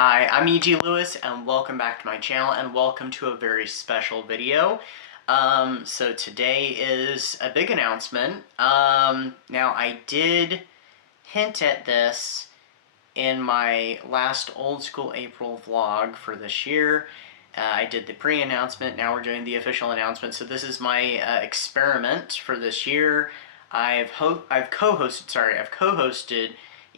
Hi, I'm E.G. Lewis, and welcome back to my channel, and welcome to a very special video. So today is a big announcement. Now, I did hint at this in my last old school April vlog for this year. I did the pre-announcement, now we're doing the official announcement. So this is my experiment for this year. I've co-hosted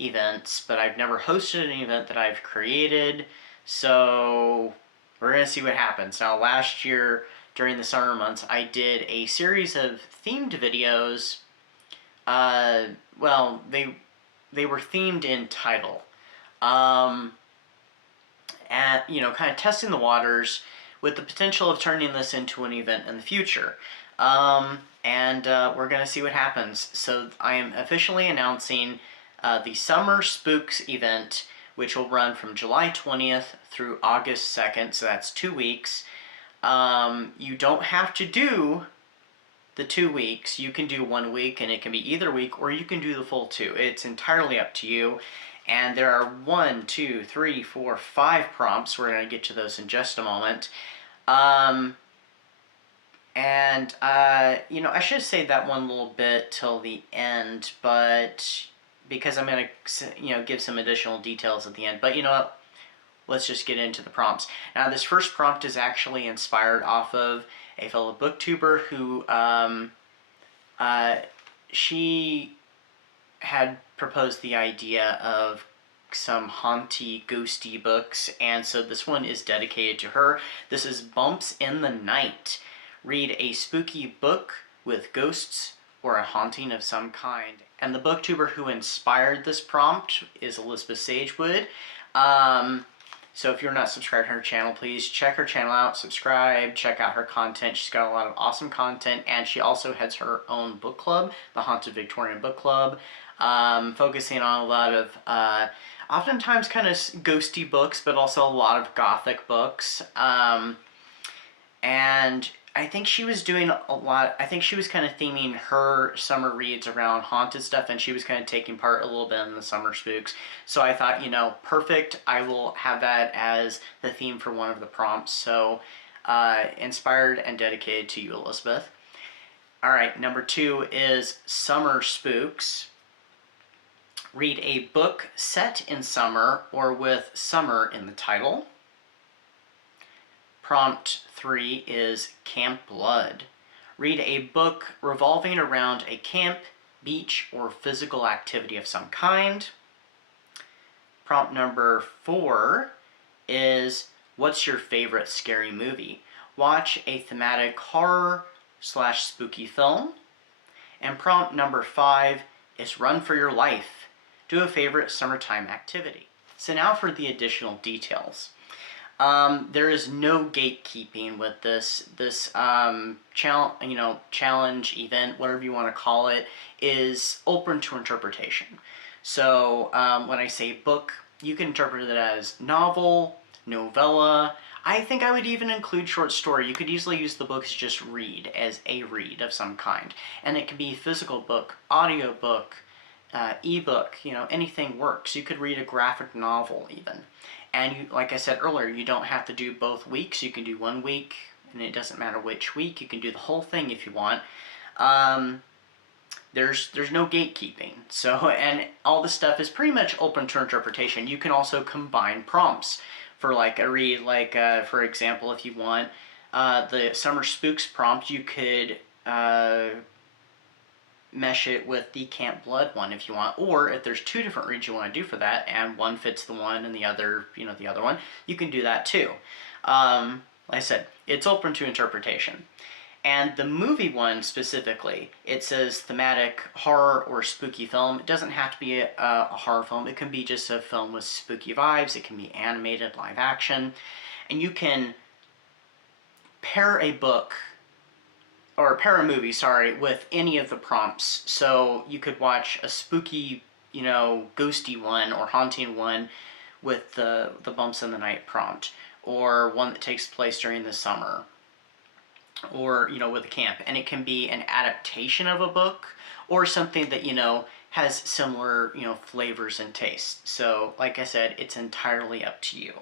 events, but I've never hosted an event that I've created, so we're gonna see what happens. Now, last year during the summer months, I did a series of themed videos. Well, they were themed in title, and kind of testing the waters with the potential of turning this into an event in the future. We're gonna see what happens. So I am officially announcing the Summer Spooks event, which will run from July 20th through August 2nd, so that's 2 weeks. You don't have to do the 2 weeks. You can do 1 week, and it can be either week, or you can do the full 2. It's entirely up to you. And there are 1, 2, 3, 4, 5 prompts. We're going to get to those in just a moment. I should say that one little bit till the end, but because I'm going to, give some additional details at the end. But you know what? Let's just get into the prompts. Now, this first prompt is actually inspired off of a fellow booktuber who, she had proposed the idea of some haunty, ghosty books, and so this one is dedicated to her. This is Bumps in the Night. Read a spooky book with ghosts or a haunting of some kind. And the booktuber who inspired this prompt is Elizabeth Sagewood. So if you're not subscribed to her channel, please check her channel out, subscribe, check out her content. She's got a lot of awesome content, and she also heads her own book club, the Haunted Victorian Book Club, focusing on a lot of, oftentimes kind of ghosty books, but also a lot of gothic books. And I think she was doing a lot, I think she was kind of theming her summer reads around haunted stuff, and she was kind of taking part a little bit in the summer spooks. So I thought, perfect, I will have that as the theme for one of the prompts. So inspired and dedicated to you, Elizabeth. All right, number 2 is Summer Spooks. Read a book set in summer or with summer in the title. Prompt 3 is Camp Blood. Read a book revolving around a camp, beach, or physical activity of some kind. Prompt number 4 is What's your favorite scary movie? Watch a thematic horror/spooky film. And prompt number 5 is Run for your life. Do a favorite summertime activity. So now for the additional details. There is no gatekeeping with this challenge, event, whatever you want to call it, is open to interpretation. So when I say book, you can interpret it as novel, novella. I think I would even include short story. You could easily use the book as just read, as a read of some kind. And it could be physical book, audio book, ebook, anything works. You could read a graphic novel even. And like I said earlier, you don't have to do both weeks. You can do 1 week, and it doesn't matter which week. You can do the whole thing if you want. There's no gatekeeping. So, and all this stuff is pretty much open to interpretation. You can also combine prompts for like a read. Like, for example, if you want the Summer Spooks prompt, you could mesh it with the Camp Blood one if you want, or if there's 2 different reads you want to do for that, and one fits the one and the other, the other one, you can do that too. Like I said, it's open to interpretation. And the movie one specifically, it says thematic horror or spooky film. It doesn't have to be a horror film. It can be just a film with spooky vibes. It can be animated, live action. And you can pair a book or pair a movie, with any of the prompts. So you could watch a spooky, ghosty one or haunting one with the Bumps in the Night prompt, or one that takes place during the summer, or, with a camp. And it can be an adaptation of a book, or something that, has similar, you know, flavors and tastes. So, like I said, it's entirely up to you.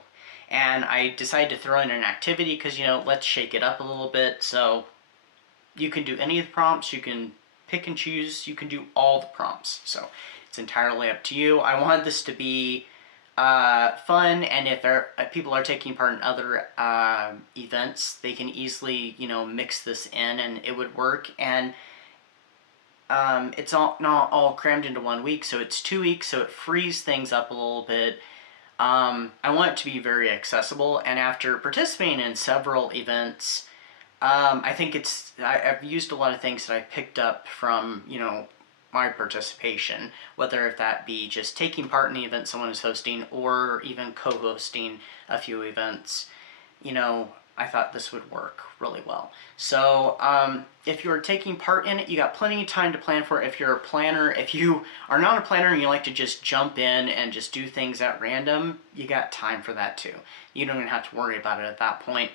And I decided to throw in an activity because, you know, let's shake it up a little bit. So you can do any of the prompts, you can pick and choose, you can do all the prompts. So it's entirely up to you. I wanted this to be fun, and if people are taking part in other events, they can easily, you know, mix this in and it would work. And it's not all crammed into 1 week, so it's 2 weeks, so it frees things up a little bit. I want it to be very accessible, and after participating in several events, I think I've used a lot of things that I picked up from, you know, my participation, whether if that be just taking part in the event someone is hosting or even co-hosting a few events. You know, I thought this would work really well. So if you're taking part in it, you got plenty of time to plan for it. If you're a planner, if you are not a planner and you like to just jump in and just do things at random, you got time for that too. You don't even have to worry about it at that point.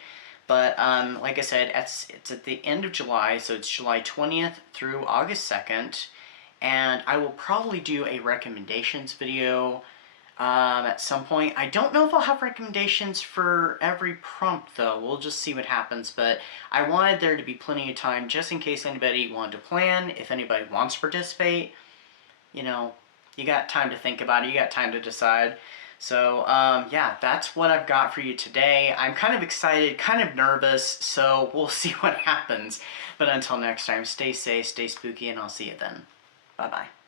But like I said, it's at the end of July, so it's July 20th through August 2nd. And I will probably do a recommendations video at some point. I don't know if I'll have recommendations for every prompt though. We'll just see what happens. But I wanted there to be plenty of time just in case anybody wanted to plan. If anybody wants to participate, you know, you got time to think about it. You got time to decide. So yeah, that's what I've got for you today. I'm kind of excited, kind of nervous, so we'll see what happens. But until next time, stay safe, stay spooky, and I'll see you then. Bye-bye.